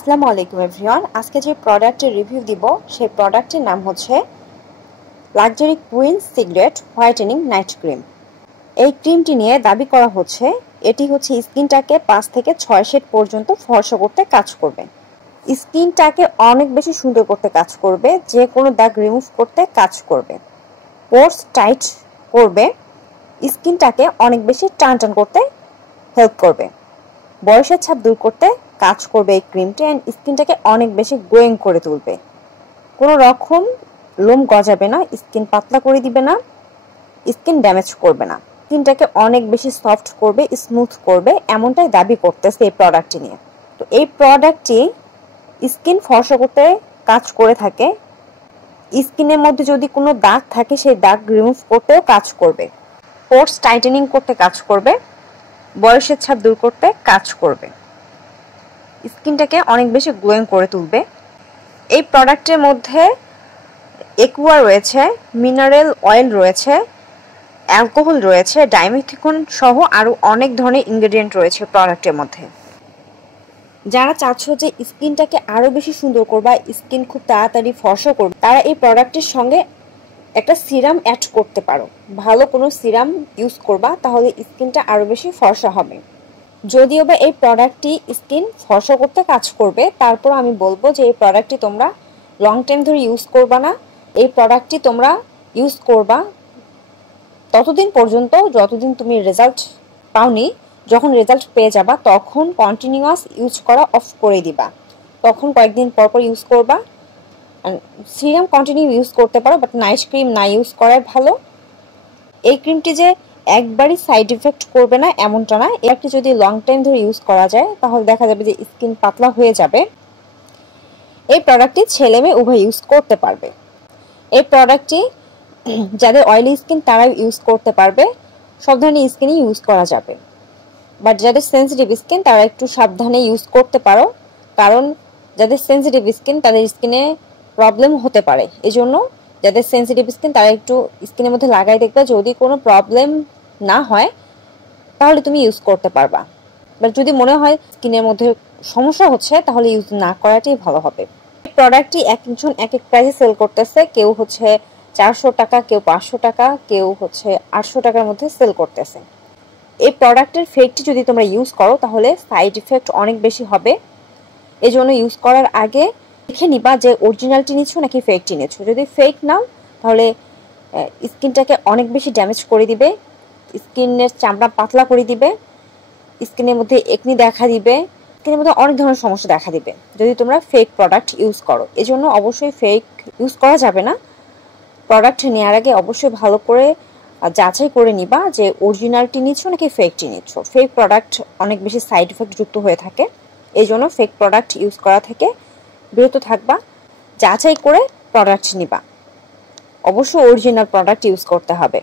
আসসালামু আলাইকুম এভরিওয়ান। আজকে যে প্রোডাক্টের রিভিউ দিব সেই প্রোডাক্টের নাম হচ্ছে luxury queen secret whitening night cream. এই ক্রিমটি নিয়ে দাবি করা হচ্ছে এটি হচ্ছে স্কিনটাকে 5 থেকে 6 শেড পর্যন্ত ফর্সা করতে কাজ করবে, স্কিনটাকে অনেক বেশি সুন্দর করতে কাজ করবে, যে কোনো দাগ রিমুভ করতে কাজ করবে, পোরস টাইট করবে, স্কিনটাকে অনেক বেশি টান টান করতে হেল্প করবে, বয়সের ছাপ দূর করতে কাজ করবে এই ক্রিমটি, অ্যান্ড স্কিনটাকে অনেক বেশি গ্লোয়িং করে তুলবে। কোনো রকম লোম গজাবে না, স্কিন পাতলা করে দিবে না, স্কিন ড্যামেজ করবে না, স্কিনটাকে অনেক বেশি সফট করবে, স্মুথ করবে, এমনটাই দাবি করতেছে এই প্রোডাক্টটি নিয়ে। তো এই প্রোডাক্টটি স্কিন ফর্সা করতে কাজ করে থাকে, স্কিনের মধ্যে যদি কোনো দাগ থাকে সেই দাগ রিমুভ করতেও কাজ করবে, পোরস টাইটেনিং করতে কাজ করবে, বয়সের ছাপ দূর করতে কাজ করবে, স্কিনটাকে অনেক বেশি গ্লোয়িং করে তুলবে। এই প্রোডাক্টের মধ্যে একুয়া রয়েছে, মিনারেল অয়েল রয়েছে, অ্যালকোহল রয়েছে, ডাইমিথিকন সহ আরও অনেক ধরনের ইনগ্রেডিয়েন্ট রয়েছে প্রোডাক্টের মধ্যে। যারা চাচ্ছ যে স্কিনটাকে আরও বেশি সুন্দর করবা, স্কিন খুব তাড়াতাড়ি ফর্সা করবে, তারা এই প্রোডাক্টের সঙ্গে একটা সিরাম অ্যাড করতে পারো। ভালো কোনো সিরাম ইউজ করবা, তাহলে স্কিনটা আরও বেশি ফর্সা হবে। যদিও বা এই প্রোডাক্টটি স্কিন ফর্সা করতে কাজ করবে, তারপর আমি বলবো যে এই প্রোডাক্টটি তোমরা লং টাইম ধরে ইউজ করবা না। এই প্রোডাক্টটি তোমরা ইউজ করবা ততদিন পর্যন্ত যতদিন তুমি রেজাল্ট পাওনি। যখন রেজাল্ট পেয়ে যাবা তখন কন্টিনিউয়াস ইউজ করা অফ করে দিবা, তখন কয়েকদিন পর পর ইউজ করবা। সিরাম কন্টিনিউ ইউজ করতে পারো, বাট নাইট ক্রিম না ইউজ করাই ভালো। এই ক্রিমটি যে একবারই সাইড ইফেক্ট করবে না এমনটা না, একটি যদি লং টাইম ধরে ইউজ করা যায় তাহলে দেখা যাবে যে স্কিন পাতলা হয়ে যাবে। এই প্রোডাক্টটি ছেলে মেয়ে উভয় ইউজ করতে পারবে। এই প্রোডাক্টটি যাদের অয়েলি স্কিন তারা ইউজ করতে পারবে, সব ধরনের স্কিনই ইউজ করা যাবে। বাট যাদের সেন্সিটিভ স্কিন তারা একটু সাবধানে ইউজ করতে পারো, কারণ যাদের সেন্সিটিভ স্কিন তাদের স্কিনে প্রবলেম হতে পারে। এই জন্য যাদের সেন্সিটিভ স্কিন তারা একটু স্কিনের মধ্যে লাগাই দেখবে, যদি কোনো প্রবলেম না হয় তাহলে তুমি ইউজ করতে পারবা। বাট যদি মনে হয় স্কিনের মধ্যে সমস্যা হচ্ছে তাহলে ইউজ না করাটাই ভালো হবে। এই প্রোডাক্টটি এক একজন এক এক প্রাইসে সেল করতেছে, কেউ হচ্ছে 400 টাকা, কেউ 500 টাকা, কেউ হচ্ছে 800 টাকার মধ্যে সেল করতেছে। এই প্রোডাক্টের ফেকটি যদি তোমরা ইউজ করো তাহলে সাইড ইফেক্ট অনেক বেশি হবে। এই জন্য ইউজ করার আগে দেখে নিবা যে অরিজিনালটি নিচ্ছ নাকি ফেকটি নিচ্ছ। যদি ফেক নাও তাহলে স্কিনটাকে অনেক বেশি ড্যামেজ করে দিবে, স্কিনের চামড়া পাতলা করে দিবে, স্কিনের মধ্যে একনি দেখা দিবে, স্কিনের মধ্যে অনেক ধরনের সমস্যা দেখা দিবে যদি তোমরা ফেক প্রোডাক্ট ইউজ করো। এই জন্য অবশ্যই ফেক ইউজ করা যাবে না। প্রোডাক্ট নেওয়ার আগে অবশ্যই ভালো করে যাচাই করে নিবা যে অরিজিনালটি নিচ্ছ নাকি ফেকটি নিচ্ছ। ফেক প্রোডাক্ট অনেক বেশি সাইড ইফেক্ট যুক্ত হয়ে থাকে, এই জন্য ফেক প্রোডাক্ট ইউজ করা থেকে বিরত থাকবা, যাচাই করে প্রোডাক্ট নিবা। অবশ্যই অরিজিনাল প্রোডাক্ট ইউজ করতে হবে।